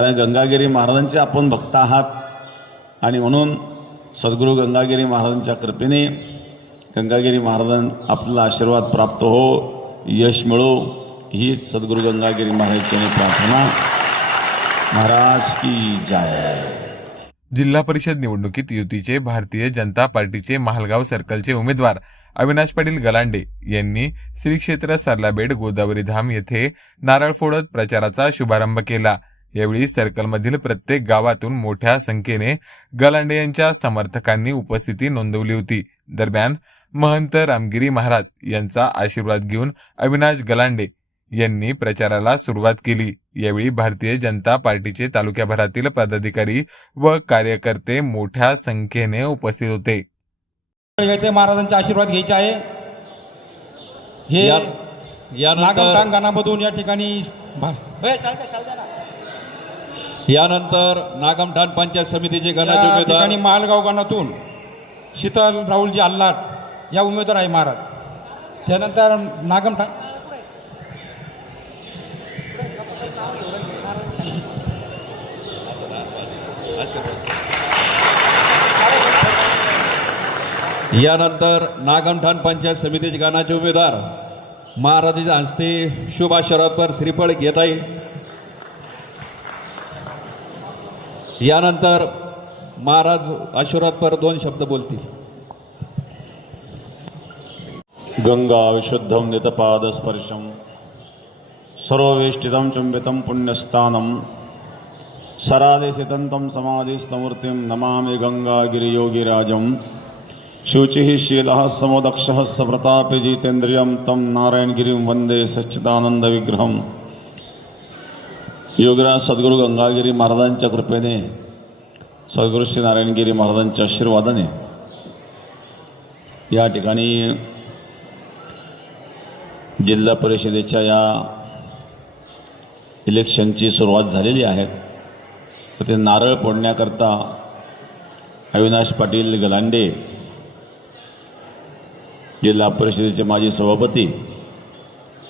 कारण गंगागिरी महाराजांचे आपण भक्त आहात आणि म्हणून सद्गुरू गंगागिरी महाराजांच्या कृपेने गंगागिरी महाराजां आपल्याला आशीर्वाद प्राप्त हो, यश मिळो, ही सद्गुरू गंगागिरी महाराजांची प्रार्थना। महाराज की जय। जिल्हा परिषद निवडणुकीत युतीचे भारतीय जनता पार्टीचे महालगाव सर्कलचे उमेदवार अविनाश पाटील गलांडे यांनी श्री क्षेत्र सरलाबेट गोदावरी धाम येथे नारळ फोडत प्रचाराचा शुभारंभ केला। यावेळी सर्कलमधील प्रत्येक गावातून मोठ्या संख्येने गलांडे यांच्या समर्थकांनी उपस्थिती नोंदवली होती। दरम्यान महंत रामगिरी महाराज यांचा आशीर्वाद घेऊन अविनाश गलांडे यांनी प्रचाराला सुरुवात केली। यावेळी भारतीय जनता पार्टीचे तालुक्याभरातील पदाधिकारी व कार्यकर्ते मोठ्या संख्येने उपस्थित होते। महाराजांचा आशीर्वाद घ्यायचा आहे। हे नागमठाण या ठिकाणी यानंतर नागमठाण पंचायत समितीचे गणाचे उमेदवार मालगाव गणातून शीतल राहुलजी आल्हाट या उमेदवार आहे महाराज। त्यानंतर नागमठाण यानंतर नागमठाण पंचायत समितीचे गणाचे उमेदवार महाराजांच्या हस्ते शुभ आशीर्वादपर श्रीफळ घेत आहे। यानंतर महाराज आशीर्वादपर 2 शब्द बोलतील। गंगा विशुद्धम नितपाद स्पर्शम सर्ववेष्टितं चुंबितं पुण्यस्थानं सरादेशितं समाधिस्तमूर्तिं नमामि गंगागिरियोगिराजं। शुचिः शीलः समोदक्षः सप्रतापे जितेन्द्रियं तं नारायणगिरिं वंदे सच्चिदानंदविग्रहं। योगीराज सद्गुरू गंगागिरी महाराजांच्या कृपेने सद्गुरू श्री नारायणगिरी महाराजांच्या आशीर्वादाने या ठिकाणी जिल्हा परिषदेच्या या इलेक्शनची सुरुवात झालेली आहे। तर ते नारळ फोडण्याकरता अविनाश पाटील गलांडे जिल्हा परिषदेचे माजी सभापती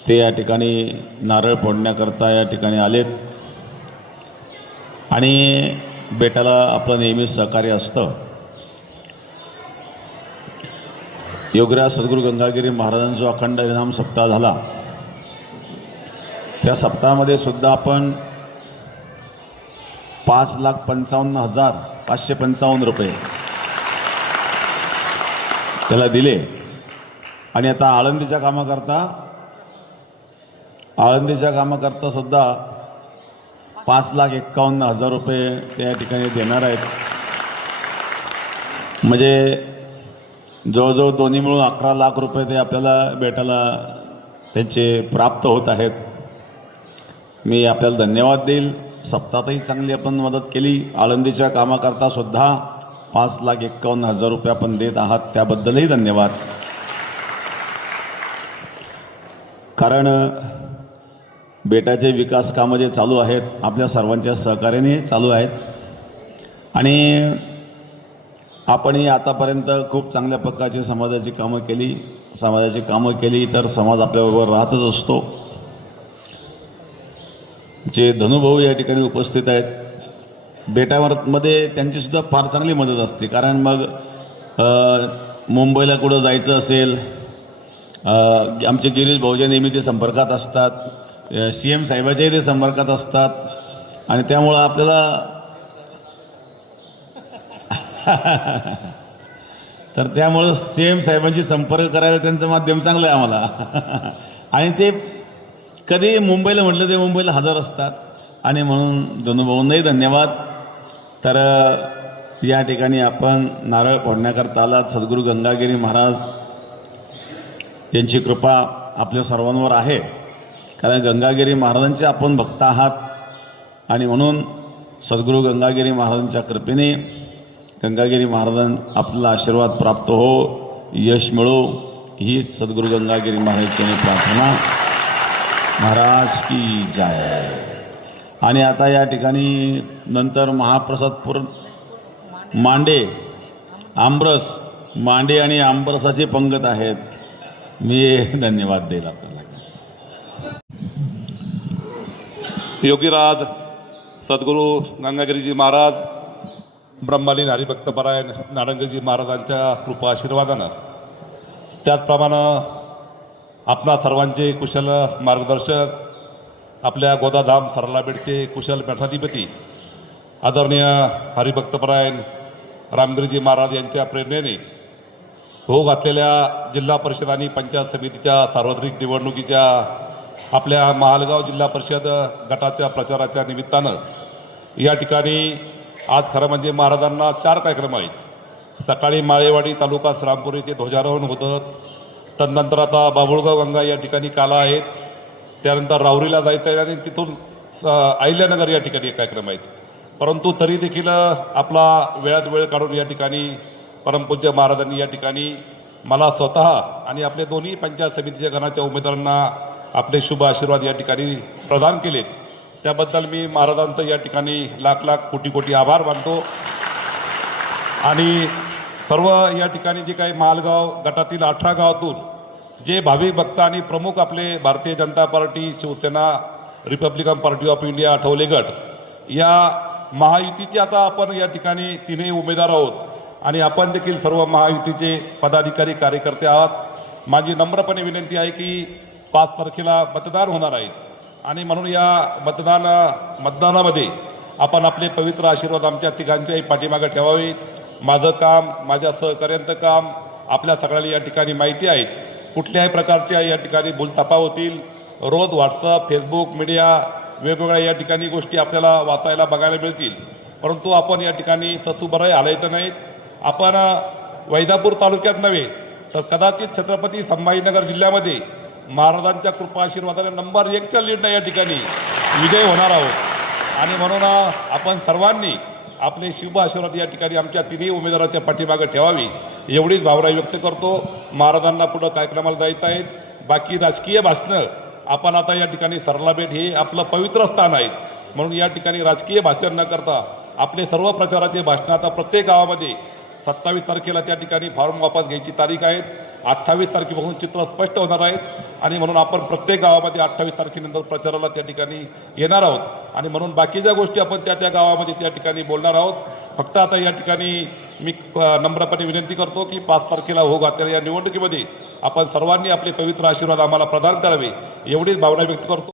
ते या ठिकाणी नारळ फोडण्याकरता या ठिकाणी आलेत आणि बेटाला आपलं नेहमीच सहकार्य असतं। योगीराज सद्गुरू गंगागिरी महाराजांचा जो अखंड हरिनाम सप्ताह झाला त्या सप्ताहामध्ये सुद्धा आपण 5,55,555 रुपये त्याला दिले आणि आता आळंदीच्या कामाकरता सुद्धा 5,51,000 रुपये त्या ठिकाणी देणार आहेत। म्हणजे जवळजवळ दोन्ही मिळून 11 लाख रुपये ते आपल्याला बेटाला त्यांचे प्राप्त होत आहेत। मी आपल्याला धन्यवाद देईल। सप्ताहातही चांगली आपण मदत केली। आळंदीच्या कामाकरता सुद्धा 5,51,000 रुपये आपण देत आहात, त्याबद्दलही धन्यवाद। कारण बेटाचे विकास कामं जे चालू आहेत आपल्या सर्वांच्या सहकार्याने चालू आहेत आणि आपणही आतापर्यंत खूप चांगल्या प्रकारची समाजाची कामं केली तर समाज आपल्याबरोबर राहतच असतो। जे धनुभाऊ या ठिकाणी उपस्थित आहेत बेटावरमध्ये त्यांचीसुद्धा फार चांगली मदत असते। कारण मग मुंबईला कुठं जायचं असेल आमचे गिरीश भाऊच्या नेहमी ते संपर्कात असतात, CM साहेबाच्याही ते संपर्कात असतात आणि त्यामुळं आपल्याला तर त्यामुळं CM साहेबांशी संपर्क करायला त्यांचं माध्यम चांगलं आहे आम्हाला आणि ते कधी मुंबईला म्हटलं ते मुंबईला हजर असतात आणि म्हणून धनुभाऊंनाही धन्यवाद। तर या ठिकाणी आपण नारळ फोडण्याकरता आलात। सद्गुरू गंगागिरी महाराज यांची कृपा आपल्या सर्वांवर आहे। कारण गंगागिरी महाराजांचे आपण भक्त आहात आणि म्हणून सद्गुरू गंगागिरी महाराजांच्या कृपेने गंगागिरी महाराजां आपल्याला आशीर्वाद प्राप्त हो, यश मिळो, ही सद्गुरू गंगागिरी महाराजांची प्रार्थना। महाराज की जय। आणि आता या ठिकाणी नंतर महाप्रसादपूर मांडे आमरस मांडे आणि आंबरसाची पंगत आहेत। मी धन्यवाद देईल आपल्याला। योगीराज सद्गुरू गंगागिरीजी महाराज, ब्रह्मलीन हरिभक्तपरायण नारंगजी महाराजांच्या कृपा आशीर्वादानं, त्याचप्रमाणे आपणा सर्वांचे कुशल मार्गदर्शक, आपल्या गोदाधाम सरलाबेडचे कुशल मठाधिपती आदरणीय हरिभक्तपरायण रामगिरीजी महाराज यांच्या प्रेरणेने हो घातलेल्या जिल्हा परिषद आणि पंचायत समितीच्या सार्वत्रिक निवडणुकीच्या आपल्या महालगाव जिल्हा परिषद गटाच्या प्रचाराच्या निमित्तानं या ठिकाणी आज खरं म्हणजे महाराजांना 4 कार्यक्रम आहेत. सकाळी माळेवाडी तालुका श्रामपूर येथे ध्वजारोहण होतं. तदनंतर आता बाबुळगाव गंगा या ठिकाणी काला आहेत. त्यानंतर राहुरीला जायचं आहे आणि तिथून अहिल्यानगर या ठिकाणी एक कार्यक्रम आहेत. परंतु तरी देखील आपला वेळात वेळ काढून या ठिकाणी परमपूज्य महाराजांनी या ठिकाणी मला स्वतः आणि आपले दोन्ही पंचायत समितीच्या गणाच्या उमेदवारांना आपले शुभ आशीर्वाद या ठिकाणी प्रदान केलेत. त्याबद्दल मी महाराजांचं या ठिकाणी लाख लाख कोटी कोटी आभार मानतो. आणि सर्व या ठिकाणी जे काही मालगाव गटातील 18 गावातून जे भाविक भक्त आणि प्रमुख आपले Bharatiya Janata party, Shiv Sena, Republican party of India, Athawale गट या महायुतीचे आता आपण या ठिकाणी 3 उमेदवार आहोत आणि आपण देखील सर्व महायुतीचे पदाधिकारी कार्यकर्ते आहात. माझी नम्रपणे विनंती आहे की 5 तारखेला मतदान होणार आहे आणि म्हणून या मतदानामध्ये आपण आपले पवित्र आशीर्वाद आमच्या तिघांच्याही पाठीमागे ठेवावेत. माझं काम, माझ्या सहकार्यांचं काम आपल्या सगळ्याला या ठिकाणी माहिती आहे. कुठल्याही प्रकारच्या या ठिकाणी भूलथापा होतील. रोज व्हॉट्सअप, फेसबुक, मीडिया वेगवेगळ्या या ठिकाणी गोष्टी आपल्याला वाचायला बघायला मिळतील. परंतु आपण या ठिकाणी तसूबराही हालायचं नाहीत. आपण वैजापूर तालुक्यात नव्हे तर कदाचित छत्रपती संभाजीनगर जिल्ह्यामध्ये महाराजांच्या कृपा आशीर्वादाने नंबर 1च्या लीडनं या ठिकाणी विजय होणार आहोत. आणि म्हणून आपण सर्वांनी आपले शुभ आशीर्वाद या ठिकाणी आमच्या 3 उमेदवाराच्या पाठीमागे ठेवावी एवढीच भावना व्यक्त करतो. महाराजांना पुढं कार्यक्रमाला जायचं आहे. बाकी राजकीय भाषणं आपण आता या ठिकाणी सरलाबेट हे आपलं पवित्र स्थान आहे म्हणून या ठिकाणी राजकीय भाषण न करता आपले सर्व प्रचाराचे भाषणं आता प्रत्येक गावामध्ये 27 तारखेला त्या ठिकाणी फॉर्म वापस घ्यायची तारीख आहेत. 28 तारखेपासून चित्र स्पष्ट होणार आहेत आणि म्हणून आपण प्रत्येक गावामध्ये 28 तारखेनंतर प्रचाराला त्या ठिकाणी येणार आहोत आणि म्हणून बाकीच्या गोष्टी आपण त्या गावामध्ये त्या ठिकाणी बोलणार आहोत. फक्त आता या ठिकाणी मी नम्रपणे विनंती करतो की 5 तारखेला हो घातलेल्या या निवडणुकीमध्ये आपण सर्वांनी आपले पवित्र आशीर्वाद आम्हाला प्रदान करावे एवढीच भावना व्यक्त करतो.